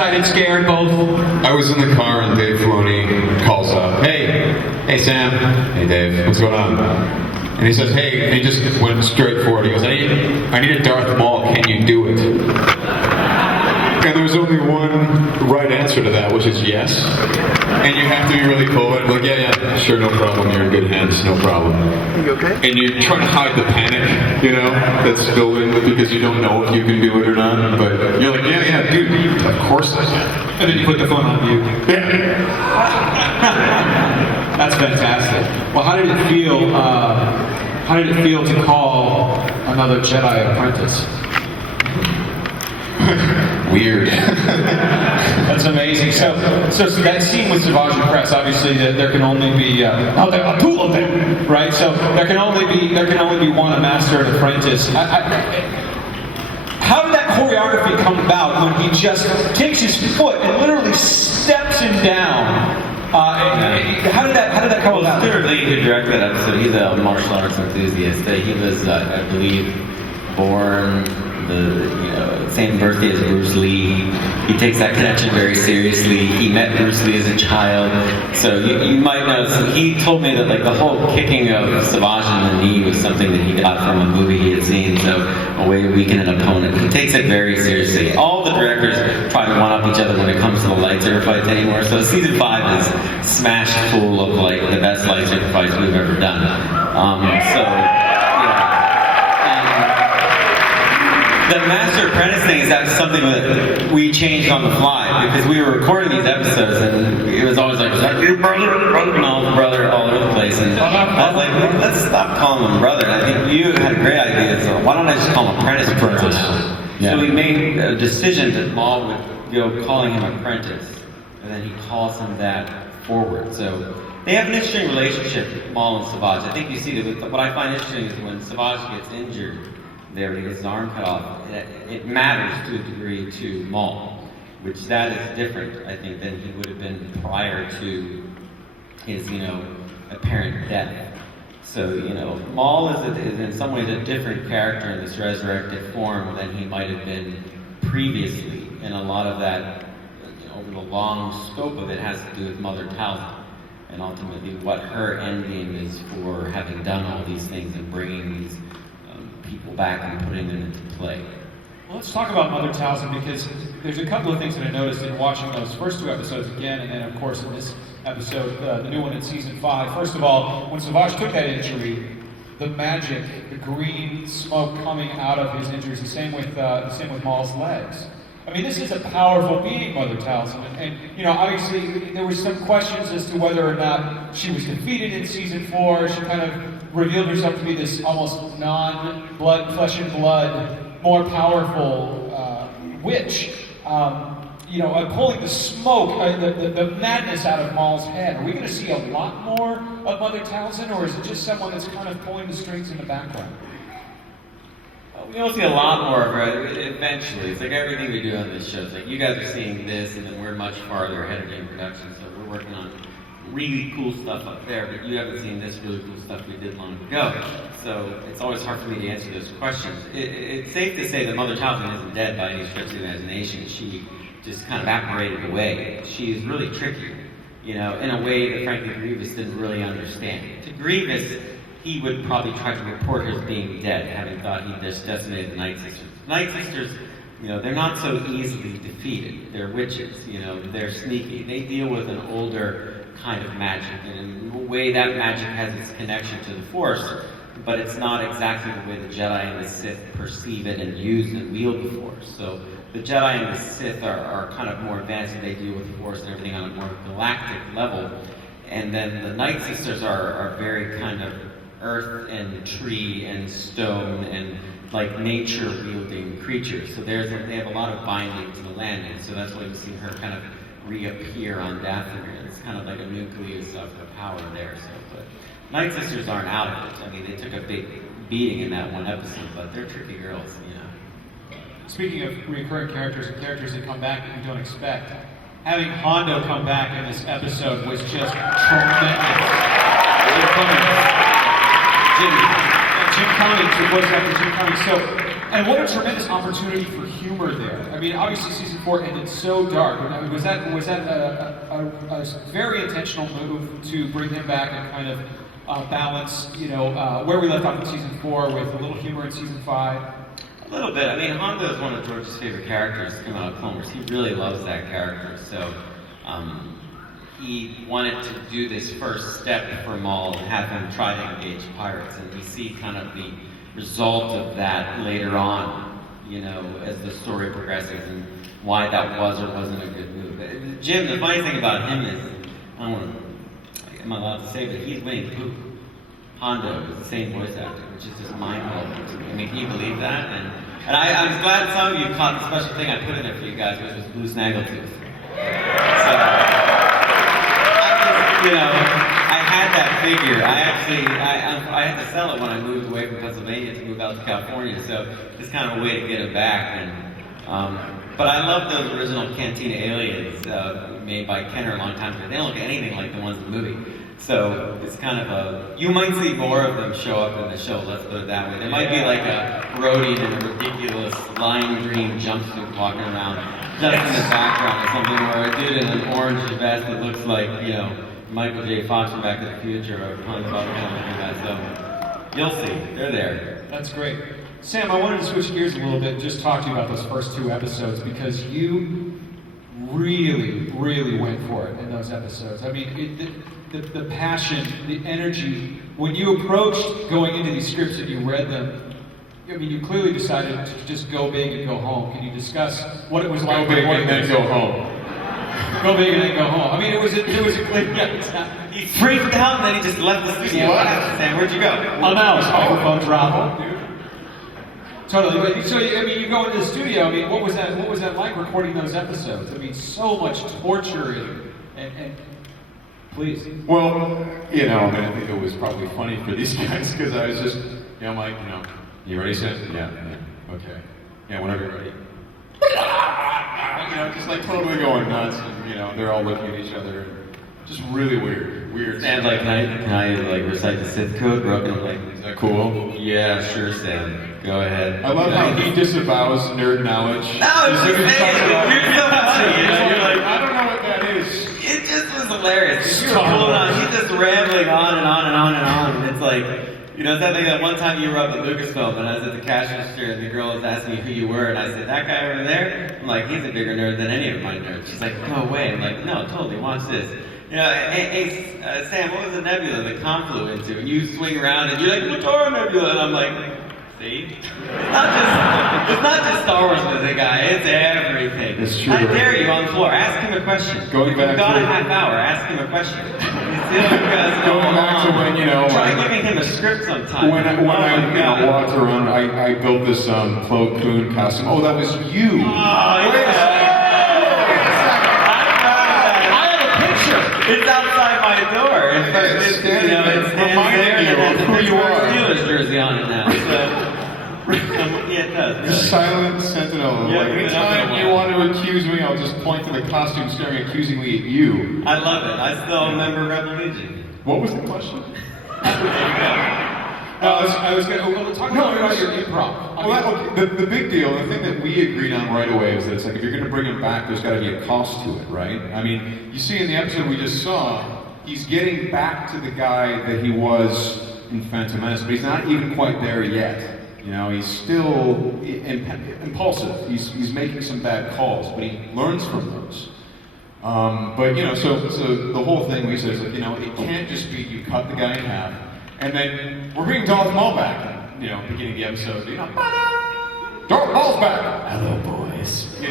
Excited, scared, both? I was in the car and Dave Filoni calls up. Hey Sam. Hey Dave, what's going on? And he says, hey, and he just went straight forward. He goes, I need a Darth Maul, can you do it? And there's only one right answer to that, which is yes. And you have to be really cool. Like, yeah, sure, no problem. You're in good hands, no problem. Are you okay? And you're trying to hide the panic, you know, that's building because you don't know if you can do it or not. But you're like, yeah, dude, of course I can. And then you put the phone on mute. Yeah. That's fantastic. Well, how did it feel? How did it feel to call another Jedi apprentice? Weird. That's amazing. So that scene with Savage and Press, obviously, there can only be two of them, right? So there can only be one, a master and an apprentice. How did that choreography come about when he just takes his foot and literally steps him down? How did that come about? Stuart Lee, who directed that episode, he's a martial arts enthusiast. He was, I believe, born the same birthday as Bruce Lee. He takes that connection very seriously. He met Bruce Lee as a child, so you might know. So he told me that like the whole kicking of Savage in the knee was something that he got from a movie he had seen. So a way to weaken an opponent. He takes it very seriously. All the directors try to one up each other when it comes to the lightsaber fights anymore. So season 5 is smashed full of like the best lightsaber fights we've ever done. The Master Apprentice thing is something that we changed on the fly because we were recording these episodes and it was always like, is that your brother? No, brother, all over the place. And I was like, let's stop calling him brother. And I think you had a great idea, so why don't I just call him apprentice from now? Yeah. So we made a decision that Maul would go calling him apprentice, and then he calls him that forward. So they have an interesting relationship, Maul and Savage. I think you see that. What I find interesting is when Savage gets injured, there he gets his arm cut off, it matters to a degree to Maul, which that is different, I think, than he would have been prior to his, apparent death. So, Maul is in some ways a different character in this resurrected form than he might have been previously, and a lot of that, over the long scope of it, has to do with Mother Talzin, and ultimately what her end game is for having done all these things and bringing these people back and putting them into play. Well, let's talk about Mother Talzin because there's a couple of things that I noticed in watching those first 2 episodes again, and then of course in this episode, the new one in season 5. First of all, when Savage took that injury, the magic, the green smoke coming out of his injuries, the same with Maul's legs. I mean, this is a powerful being, Mother Talzin, and obviously there were some questions as to whether or not she was defeated in season 4. She kind of revealed herself to be this almost non-blood, flesh and blood, more powerful witch. Pulling the smoke, the madness out of Maul's head. Are we going to see a lot more of Mother Talzin, or is it just someone that's kind of pulling the strings in the background? We'll see a lot more of her eventually. It's like everything we do on this show. It's like you guys are seeing this, and then we're much farther ahead of you in production, so we're working on really cool stuff up there, but you haven't seen this really cool stuff we did long ago. So it's always hard for me to answer those questions. It's safe to say that Mother Talzin isn't dead by any stretch of the imagination. She just kind of evaporated away. She's really tricky, in a way that frankly Grievous didn't really understand. To Grievous, he would probably try to report her as being dead, having thought he'd just decimated the Night Sisters. The Night Sisters, they're not so easily defeated. They're witches, they're sneaky. They deal with an older kind of magic, and in a way that magic has its connection to the Force, but it's not exactly the way the Jedi and the Sith perceive it and use and wield the Force. So the Jedi and the Sith are kind of more advanced, and they deal with the Force and everything on a more galactic level, and then the Night Sisters are very kind of earth and tree and stone and like nature wielding creatures. So they have a lot of binding to the land, and so that's why you see her kind of reappear on Dathomir. It's kind of like a nucleus of her power there. So, but Night Sisters aren't out of it. I mean, they took a big beating in that one episode, but they're tricky girls, Speaking of recurring characters and characters that come back that we don't expect, having Hondo come back in this episode was just tremendous. Jim Cummings, the voice actor Jim Cummings. So And what a tremendous opportunity for humor there. I mean, obviously season 4 ended so dark. I mean, was that a very intentional move to bring him back and kind of balance, where we left off in season 4 with a little humor in season 5? A little bit. I mean, Hondo is one of George's favorite characters to come out of Clone Wars. He really loves that character. So he wanted to do this first step for Maul and have him try to engage pirates. And we see kind of the result of that later on, as the story progresses and why that was or wasn't a good move. Jim, the funny thing about him is, am I allowed to say that he's Winnie the Pooh? Hondo is the same voice actor, which is just mind-blowing to me. I mean, can you believe that? And I was glad some of you caught the special thing I put in there for you guys, which was Blue Snaggletooth. So, I had that figure. I had to sell it when I moved away from Pennsylvania to move out to California, so it's kind of a way to get it back. And but I love those original Cantina aliens made by Kenner a long time ago. They don't look anything like the ones in the movie. So it's kind of you might see more of them show up in the show, let's put it that way. There might be like a Rhodey in a ridiculous lime green jumpsuit walking around just in the background or something, or a dude in an orange vest that looks like, Michael J. Fox from Back to the Future or Hans Butler, something like that. So you'll see, they're there. That's great. Sam, I wanted to switch gears a little bit, just talk to you about those first 2 episodes, because you really, really went for it in those episodes. I mean, the passion, the energy, when you approached going into these scripts and you read them, I mean, you clearly decided to just go big and go home. Can you discuss what it was like? Go big and then go home. Go big and then go home. I mean, it was a clear, exactly. He freaked out and then he just left the studio. What happened, Sam? Where'd you go? I'm out. Microphone drop. Totally. So, you go into the studio. I mean, what was that like recording those episodes? I mean, so much torture and please. Well, I think it was probably funny for these guys because I was just, I'm like, you ready, Sam? Yeah. Okay. Yeah, whenever you're ready. Just like totally going nuts, and they're all looking at each other. Just really weird. And like, can I recite the Sith code? Broken. Is that cool? Yeah, sure, Sam. Go ahead. I love how he disavows nerd knowledge. No, it's just you're so funny. You're like, I don't know what that is. It just was hilarious. You were pulling on. He's just rambling on and on and on and on, and it's like. It's that thing that one time you were up at Lucasfilm and I was at the cash register and the girl was asking me who you were and I said, that guy over there? I'm like, he's a bigger nerd than any of my nerds. She's like, go away. I'm like, no, totally, watch this. Hey, Sam, what was the nebula that Khan flew into? And you swing around and you're like, Mutara Nebula. And I'm like, see? It's not just Star Wars with the guy, it's everything. It's true. I dare you on the floor, ask him a question. Going back You've got to a half hour, ask him a question. Going back to when, try giving him a script sometime. When I walked around, I built this Plo Koon costume. Oh, that was you. Oh, yeah. I have a picture. It's outside my door. It's reminding you of who you are. Steelers jersey on it now. So, yeah, it does. The silent sentinel. Yeah, anytime you want to accuse me, I'll just point to the costume staring accusingly at you. I love it. I still remember Rebel Legion. What was the question? I was going to talk about your improv. The big deal, the thing that we agreed on right away is that it's like if you're going to bring him back, there's got to be a cost to it, right? I mean, you see in the episode we just saw, he's getting back to the guy that he was in Phantom Menace, but he's not even quite there yet. He's still impulsive. He's making some bad calls, but he learns from those. But so the whole thing we said is like, it can't just be you cut the guy in half, and then we're bringing Darth Maul back. Beginning of the episode, Darth Maul's back. Hello, boys. You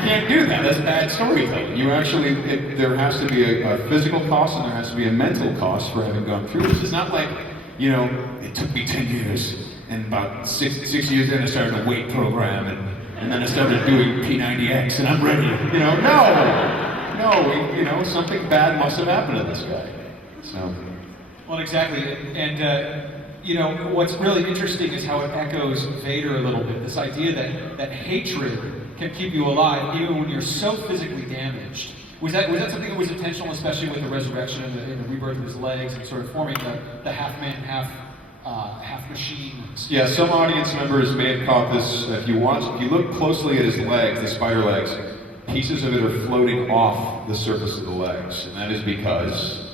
can't do that. That's bad storytelling. There has to be a physical cost and there has to be a mental cost for having gone through this. It's not like, it took me 10 years and about six years in I started a weight program and then I started doing P90X and I'm ready. No, something bad must have happened to this guy. So. Well, exactly. And, what's really interesting is how it echoes Vader a little bit. This idea that hatred can keep you alive even when you're so physically damaged. Was that something that was intentional, especially with the resurrection and the rebirth of his legs and sort of forming the half man, half half machine. Yeah, some audience members may have caught this. If you look closely at his legs, the spider legs, pieces of it are floating off the surface of the legs, and that is because.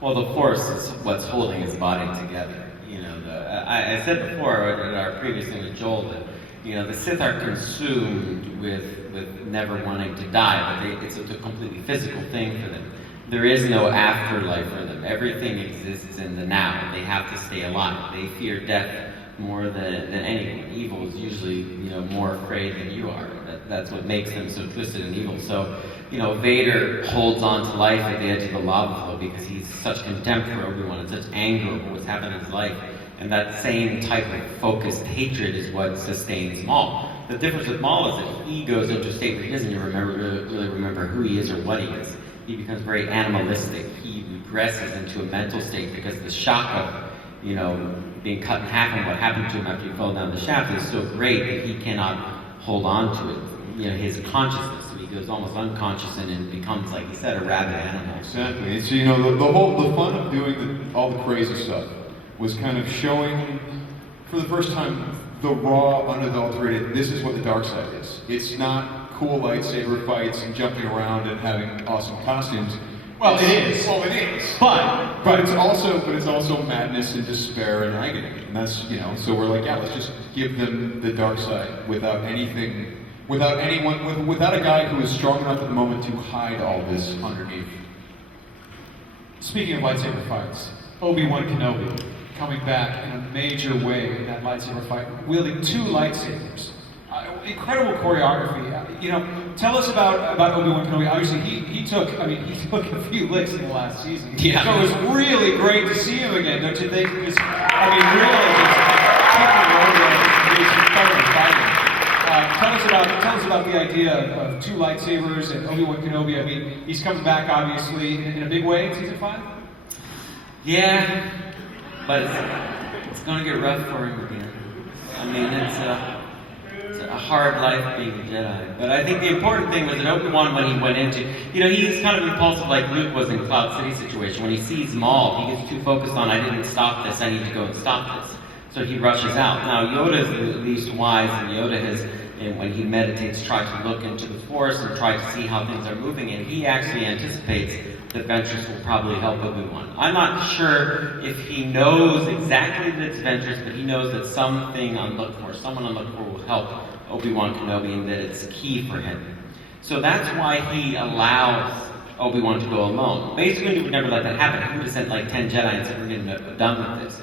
Well, the Force is what's holding his body together. You know, I said before in our previous thing with Joel that, you know, the Sith are consumed with never wanting to die, but it's a completely physical thing for them. There is no afterlife for them. Everything exists in the now. They have to stay alive. They fear death more than anyone. Evil is usually, you know, more afraid than you are. That's what makes them so twisted and evil. So, you know, Vader holds on to life at the edge of the lava flow because he's such contempt for Obi-Wan and such anger over what's happened in his life. And that same type of focused hatred is what sustains Maul. The difference with Maul is that he goes into a state where he doesn't even really remember who he is or what he is. He becomes very animalistic. He regresses into a mental state because the shock of, you know, being cut in half and what happened to him after he fell down the shaft is so great that he cannot hold on to it. You know, his consciousness. So he goes almost unconscious and it becomes, like he said, a rabid animal. Exactly. And so, you know, the fun of doing all the crazy stuff was kind of showing, for the first time, the raw, unadulterated, this is what the dark side is. It's not cool lightsaber fights and jumping around and having awesome costumes. Well, it is. Well, it is. But it's also madness and despair and agony. And that's, you know, so we're like, yeah, let's just give them the dark side without anything, without a guy who is strong enough at the moment to hide all this underneath. Speaking of lightsaber fights, Obi-Wan Kenobi coming back in a major way in that lightsaber fight, wielding 2 lightsabers. Incredible choreography. You know, tell us about Obi-Wan Kenobi. Obviously, he took a few licks in the last season. Yeah. So it was really great to see him again. Don't you think? Really just tell us about the idea of 2 lightsabers and Obi-Wan Kenobi. I mean, he's coming back obviously in a big way in season 5. Yeah, but it's going to get rough for him again. I mean, it's a hard life being a Jedi. But I think the important thing was that Obi-Wan, when he went into, you know, he's kind of impulsive like Luke was in Cloud City situation. When he sees Maul, he gets too focused on, I didn't stop this, I need to go and stop this. So he rushes out. Now, Yoda is at least wise, and Yoda has, when he meditates, tried to look into the Force and try to see how things are moving, and he actually anticipates that Ventress will probably help Obi-Wan. I'm not sure if he knows exactly that it's Ventress, but he knows that something unlooked for, someone unlooked for will help Obi-Wan Kenobi and that it's key for him. So that's why he allows Obi-Wan to go alone. Basically, he would never let that happen. He would have sent like 10 Jedi and said, we're getting done with this.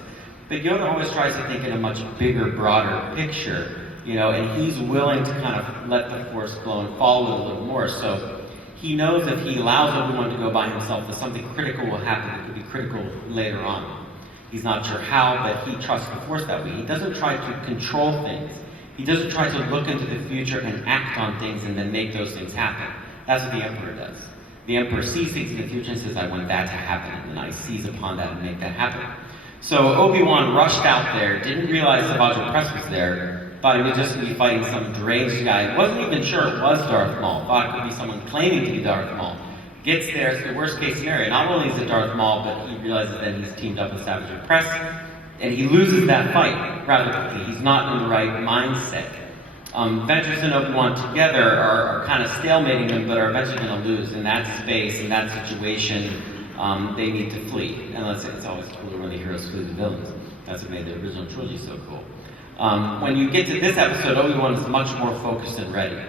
But Yoda always tries to think in a much bigger, broader picture, you know, and he's willing to kind of let the Force flow and follow it a little more. So he knows if he allows Obi-Wan to go by himself, that something critical will happen. It could be critical later on. He's not sure how, but he trusts the Force that way. He doesn't try to control things. He doesn't try to look into the future and act on things and then make those things happen. That's what the Emperor does. The Emperor sees things in the future and says, I want that to happen, and I seize upon that and make that happen. So Obi-Wan rushed out there, didn't realize Savage Opress was there, thought he was just going to be fighting some deranged guy. Wasn't even sure it was Darth Maul, thought it could be someone claiming to be Darth Maul. Gets there, it's the worst case scenario. Not only is it Darth Maul, but he realizes that he's teamed up with Savage Opress, and he loses that fight rather quickly. He's not in the right mindset. Ventress and Obi-Wan together are kind of stalemating them, but are eventually going to lose in that space, in that situation. They need to flee. And let's say it's always cooler when the heroes flee the villains. That's what made the original trilogy so cool. When you get to this episode, Obi-Wan is much more focused and ready.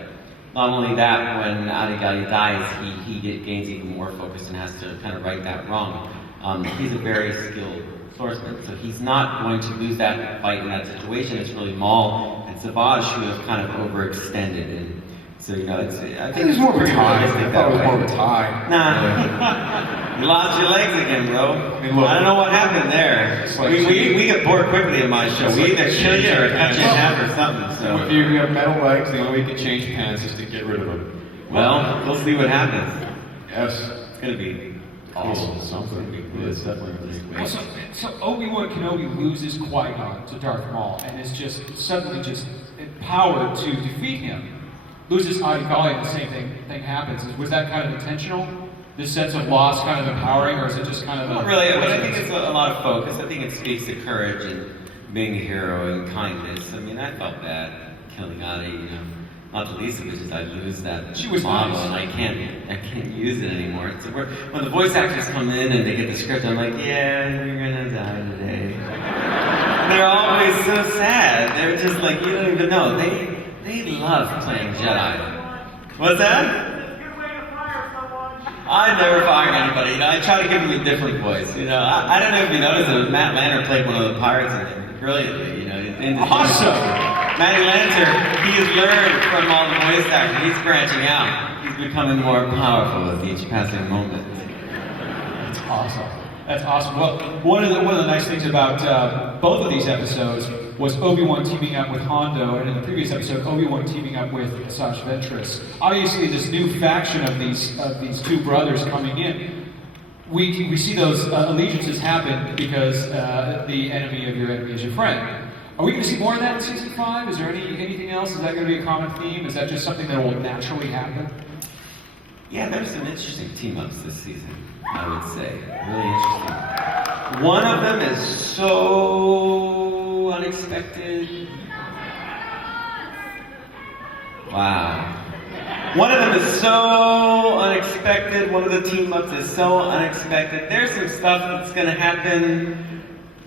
Not only that, when Adi-Gali dies, he gains even more focus and has to kind of right that wrong. He's a very skilled swordsman, so he's not going to lose that fight in that situation. It's really Maul and Savage who have kind of overextended. And so, you know, I think it's more of a tie. I thought it was more of a tie. Nah. You lost your legs again, bro. I mean, look, I don't know what happened there. Like we get bored quickly in my show. We either kill you or cut you in half or something. So if you have metal legs, the only way you can change pants is to get rid of them. well, we'll see what happens. Yes. It's gonna be awesome. Something. It's definitely really great. So Obi-Wan Kenobi loses Qui-Gon to Darth Maul and is just suddenly just empowered to defeat him. Loses Adi-Gali and the same thing happens. Was that kind of intentional? this sense of loss kind of empowering, or is it just kind of Not really, but I think it's a lot of focus. I think it speaks to courage and being a hero and kindness. I mean, I felt bad killing Adi, you know. Not the least of which is I lose that She was model nice. and I can't use it anymore. So when the voice actors come in and they get the script, I'm like, yeah, you're gonna die today. They're always so sad. They're just like, you don't even know. They love playing Jedi. What's that? I never fire anybody. You know, I try to give them a different voice. You know, I don't know if you noticed it. Matt Lanner played one of the pirates in it brilliantly. You know, Awesome. Matty Lancer, he has learned from all the voice acting. He's branching out. He's becoming more powerful with each passing moment. That's awesome. That's awesome. Well, one of the nice things about both of these episodes was Obi-Wan teaming up with Hondo, and in the previous episode, Obi-Wan teaming up with Asajj Ventress. Obviously, this new faction of these two brothers coming in, we see those allegiances happen because the enemy of your enemy is your friend. Are we going to see more of that in season 5? Is there anything else? Is that going to be a common theme? Is that just something that will naturally happen? Yeah, there's some interesting team-ups this season, I would say. Really interesting. One of them is so unexpected. Wow. One of them is so unexpected. One of the team-ups is so unexpected. There's some stuff that's going to happen.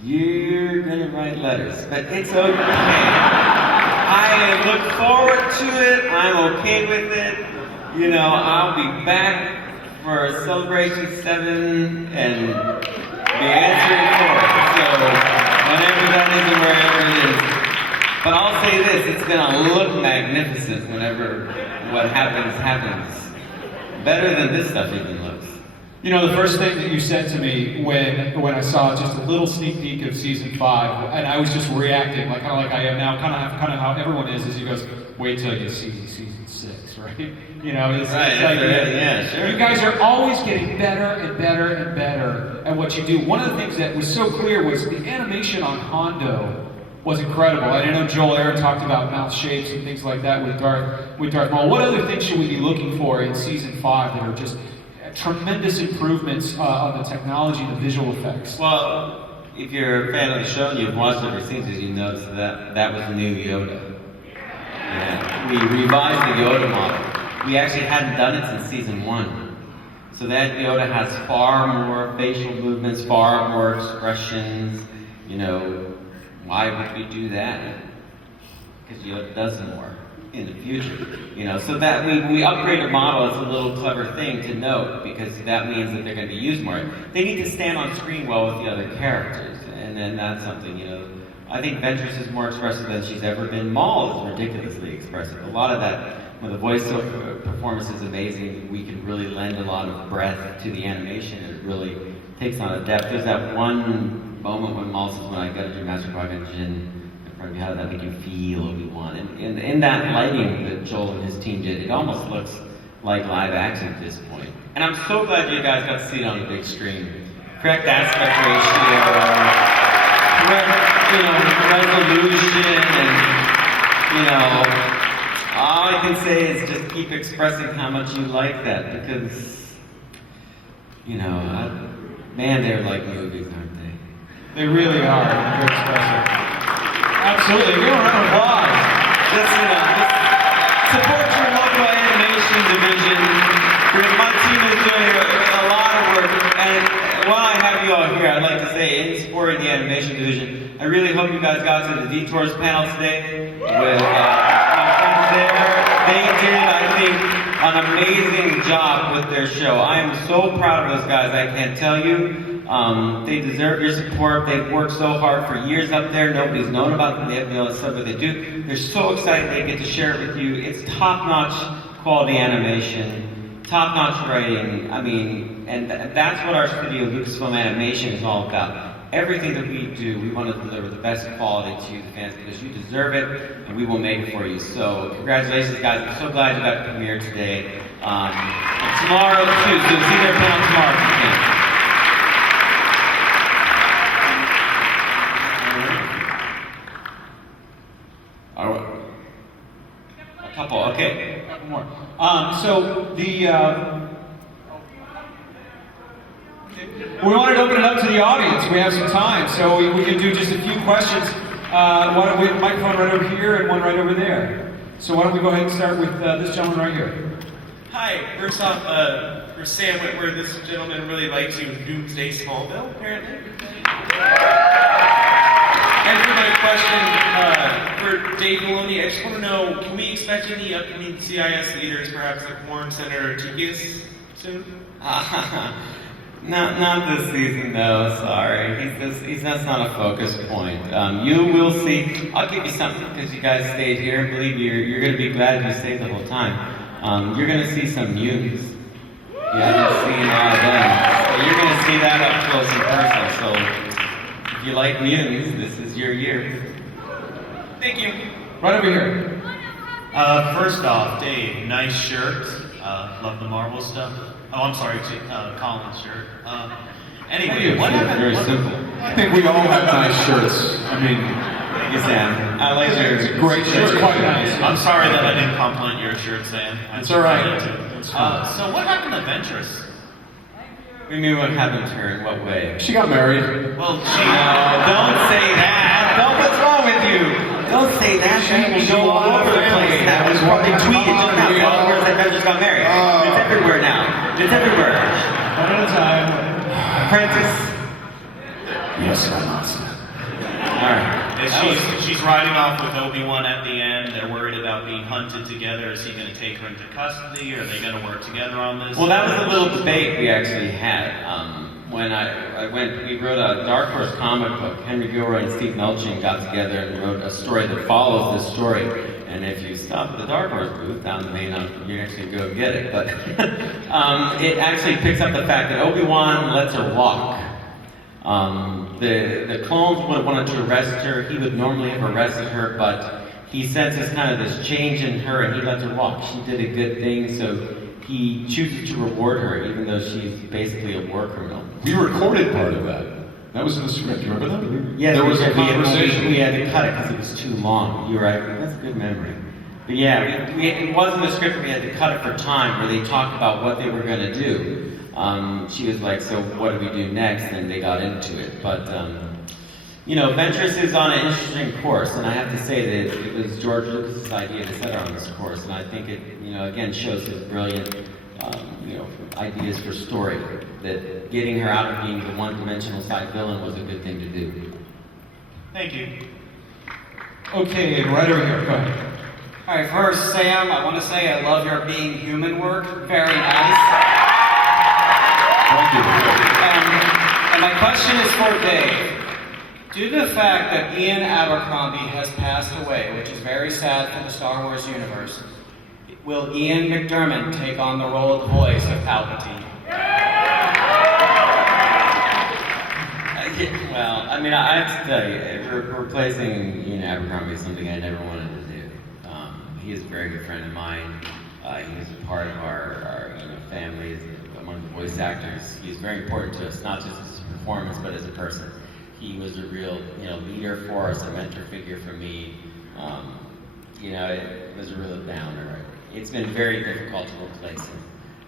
You're going to write letters, but it's okay. I look forward to it. I'm okay with it. You know, I'll be back for Celebration 7 and be answering for it. So, whenever that is and wherever it is. But I'll say this, it's gonna look magnificent whenever what happens. Better than this stuff even looks. You know, the first thing that you said to me when I saw just a little sneak peek of season 5, and I was just reacting, like kind of like I am now, kind of how everyone is he goes, wait till you see season 6, right? You know, it's like, yeah, sure. You guys are always getting better and better and better at what you do. One of the things that was so clear was the animation on Hondo was incredible. I know Joel Aron talked about mouth shapes and things like that with Darth Maul. What other things should we be looking for in season 5 that are just tremendous improvements on the technology and the visual effects? Well, if you're a fan of the show and you've watched every season, you notice that was new Yoda. Yeah. We revised the Yoda model. We actually hadn't done it since season 1. So that Yoda has far more facial movements, far more expressions. You know, why would we do that? Because Yoda does more in the future. You know, so that we upgrade a model is a little clever thing to note, because that means that they're going to be used more. They need to stand on screen well with the other characters, and then that's something, you know. I think Ventress is more expressive than she's ever been. Maul is ridiculously expressive. A lot of that, when the voice performance is amazing, we can really lend a lot of breath to the animation. It really takes on a depth. There's that one moment when Maul says, when I got to do Master Qui-Gon Jinn, how did that make you feel, Obi-Wan? And in that lighting that Joel and his team did, it almost looks like live action at this point. And I'm so glad you guys got to see it on the big screen. Correct aspect ratio, correct, resolution, and, all I can say is just keep expressing how much you like that, because, man, they're like movies, aren't they? They really are. They're expressive. Absolutely. Give a round of applause. Just support your local animation division, because my team is doing a lot of work. And while I have you all here, I'd like to say, in supporting the animation division, I really hope you guys got to the Detours panel today with my friends there. They did, I think, an amazing job with their show. I am so proud of those guys, I can't tell you. They deserve your support. They've worked so hard for years up there. Nobody's known about them. They haven't been able to stuff what they do. They're so excited they get to share it with you. It's top-notch quality animation, top-notch writing. I mean, and that's what our studio, Lucasfilm Animation, is all about. Everything that we do, we want to deliver the best quality to you, the fans, because you deserve it, and we will make it for you. So, congratulations, guys. I'm so glad you got to come here today. Tomorrow, too, so see their panel tomorrow if you can. A couple, okay. A couple more. So the We wanted to open it up to the audience. We have some time, so we can do just a few questions. Why don't we have a microphone right over here and one right over there? So why don't we go ahead and start with this gentleman right here. Hi, first off, for Sam Witwer, this gentleman really likes you in Doomsday Smallville, apparently. And for my question, for Dave Filoni, I just want to know, can we expect any upcoming CIS leaders, perhaps like Warren Senator Tikius, soon? Not this season, though. Sorry, that's not a focus point. You will see. I'll give you something because you guys stayed here. Believe me, you're going to be glad you stayed the whole time. You're going to see some mutants. You haven't seen a lot of them. So you're going to see that up close and personal. So if you like mutants, this is your year. Thank you. Right over here. First off, Dave, nice shirt. Love the Marvel stuff. Oh, I'm sorry, Colin's shirt. Anyway, what happened? Very simple. I think we all have nice shirts. I mean, Yes, Sam. I like yours. it's a great shirt. It's quite nice. I'm sorry that I didn't compliment your shirt, Sam. It's all right. So what happened to Ventress? We knew what happened to her in what way. She got married. Well, Don't say that. What's wrong with you? Don't say that. That will go all over the place. That was what they tweeted just now. Of course, that just got married. It's everywhere now. It's everywhere. One at a time. Apprentice. Yes, my master. All right. She's riding off with Obi-Wan at the end. They're worried about being hunted together. Is he going to take her into custody? Are they going to work together on this? Well, that was a little debate we actually had. When we wrote a Dark Horse comic book. Henry Gilroy and Steve Melchin got together and wrote a story that follows this story. And if you stop at the Dark Horse booth down the main, you actually go get it. But it actually picks up the fact that Obi-Wan lets her walk. The clones would have wanted to arrest her. He would normally have arrested her, but he senses kind of this change in her, and he lets her walk. She did a good thing, so he chooses to reward her, even though she's basically a war criminal. We recorded part of that. That was in the script. You remember that? Yes, there was a conversation. We had to cut it because it was too long. You're right. That's a good memory. But yeah, it was in the script. We had to cut it for time, where they talked about what they were going to do. She was like, so what do we do next? And they got into it. But, Ventress is on an interesting course. And I have to say that it was George Lucas's idea to set her on this course. And I think it, again, shows his brilliant, ideas for story. That getting her out of being the one-dimensional side villain was a good thing to do. Thank you. Okay, right over here. Go ahead. All right, first, Sam, I want to say I love your being human work. Very nice. Thank you. And my question is for Dave. Due to the fact that Ian Abercrombie has passed away, which is very sad for the Star Wars universe, will Ian McDiarmid take on the role of the voice of Palpatine? Well, I have to tell you, replacing Ian Abercrombie is something I never wanted to do. He is a very good friend of mine. He is a part of our family among the voice actors. He is very important to us, not just as a performance, but as a person. He was a real leader for us, a mentor figure for me. It was a real downer. It's been very difficult to replace him.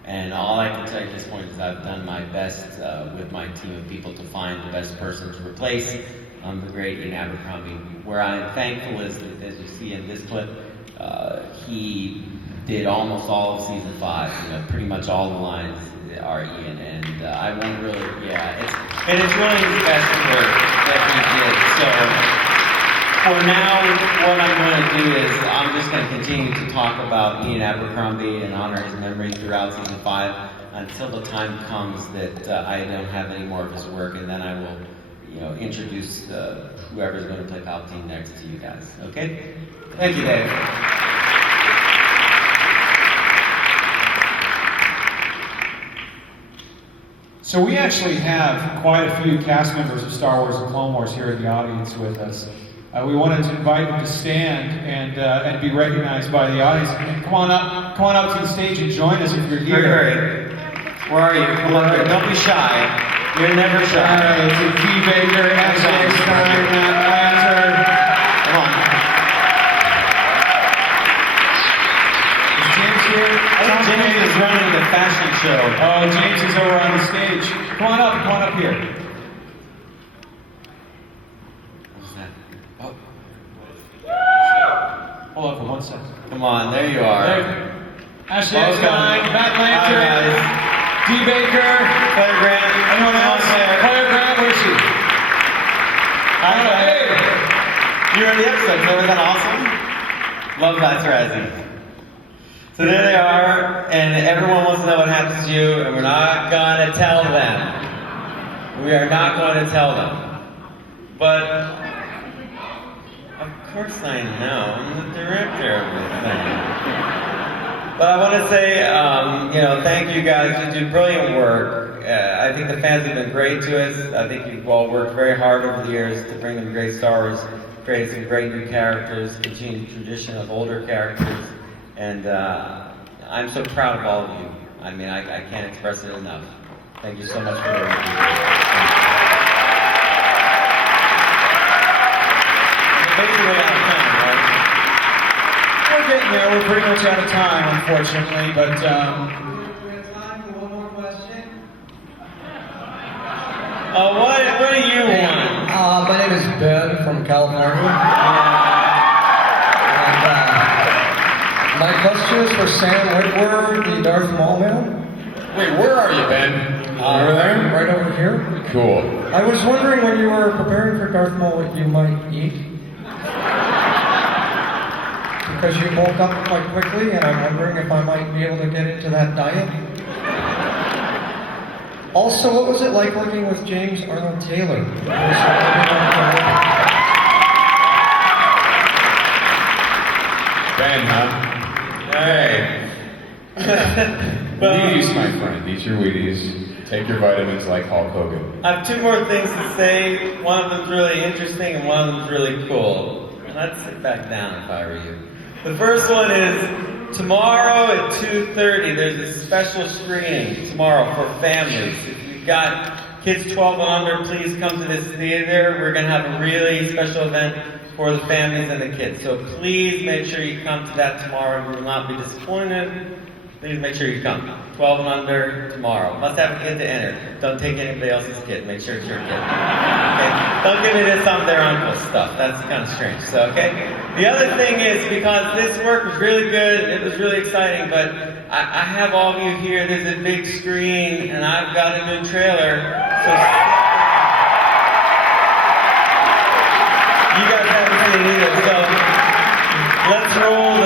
And all I can tell you at this point is I've done my best with my team of people to find the best person to replace the great Ian Abercrombie. Where I'm thankful is that, as you see in this clip, he did almost all of season 5. Pretty much all the lines are Ian, and I won't really, it's really his best work that he did. So for now, what I'm going to do is I'm just going to continue to talk about Ian Abercrombie and honor his memory throughout season 5 until the time comes that I don't have any more of his work, and then I will, introduce whoever's going to play Palpatine next to you guys. Okay? Thank you, Dave. So we actually have quite a few cast members of Star Wars and Clone Wars here in the audience with us. We wanted to invite them to stand and be recognized by the audience. Come on up to the stage and join us if you're here. Hurry. Where are you? Come on, don't be shy. You're never shy. All right, it's Dee Baker, S.J. Stein, Matt Lanter. Come on. Is James here? I think James is is running the fashion show. Oh, James is over on the stage. Come on up here. What's that? Oh, Hold on for 1 second. come on, there you are. There. Ashley Welcome. Eckstein, Matt Hi, Lantern, guys. D. Baker, Claire Grant. anyone else? Claire Grant, where's she? Hi, Hey. You were in the episode, so was that awesome? Love That's Razzie. So there they are, and everyone wants to know what happens to you, and we're not going to tell them. We are not going to tell them. But, of course I know, I'm the director of this thing. But I want to say, thank you guys. You do brilliant work. I think the fans have been great to us. I think you've all worked very hard over the years to bring them great Star Wars, create some great new characters, continue the tradition of older characters, and I'm so proud of all of you. I mean, I can't express it enough. Thank you so much for everything. Basically out of time, right? We're getting there. We're pretty much out of time, unfortunately, but We have time for one more question. What do you want? My name is Ben from California. And my question is for Sam Witwer, the Darth Maul man. Wait, where are you, Ben? Over there? Right over here. Cool. I was wondering when you were preparing for Darth Maul what you might eat. Because you woke up quite quickly, and I'm wondering if I might be able to get into that diet. Also, what was it like working with James Arnold Taylor? Ben, huh? Hey. Wheaties, my friend. Eat your Wheaties. Take your vitamins like Hulk Hogan. I have two more things to say. One of them's really interesting and one of them's really cool. And I'd sit back down if I were you. The first one is tomorrow at 2:30. There's a special screening tomorrow for families. If you've got kids 12 and under, please come to this theater. We're going to have a really special event for the families and the kids. So please make sure you come to that tomorrow. You will not be disappointed. Please make sure you come. 12 and under tomorrow. Must have a kid to enter. Don't take anybody else's kid. Make sure it's your kid. Okay? Don't give me this on their uncle's stuff. That's kind of strange. So, okay? The other thing is, because this work was really good, it was really exciting, but I have all of you here. There's a big screen, and I've got a new trailer. So you guys haven't seen it either. So let's roll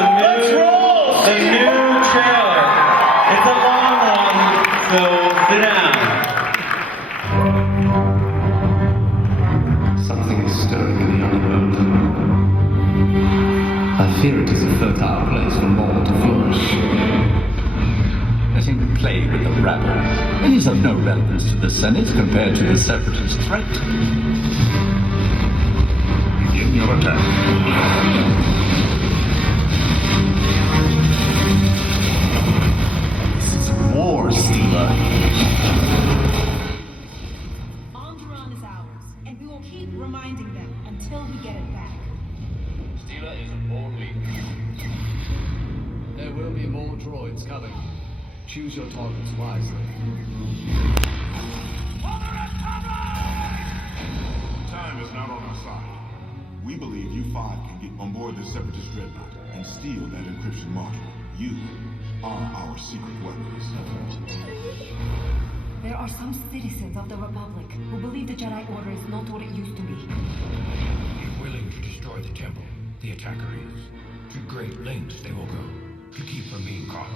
the new trailer. It's a long one, so sit down. Something is stirring in the underworld. I fear it is a fertile place for Maul to flourish. Let him play with the rabble. It is of no relevance to the Senate compared to the Separatist threat. Begin your attack. War, Steela. Alderaan is ours, and we will keep reminding them until we get it back. Steela is only. There will be more droids coming. Choose your targets wisely. Time is not on our side. We believe you five can get on board the Separatist dreadnought and steal that encryption module. You are our secret weapons. There are some citizens of the Republic who believe the Jedi Order is not what it used to be. You're willing to destroy the temple. The attacker is. To great lengths they will go to keep from being caught.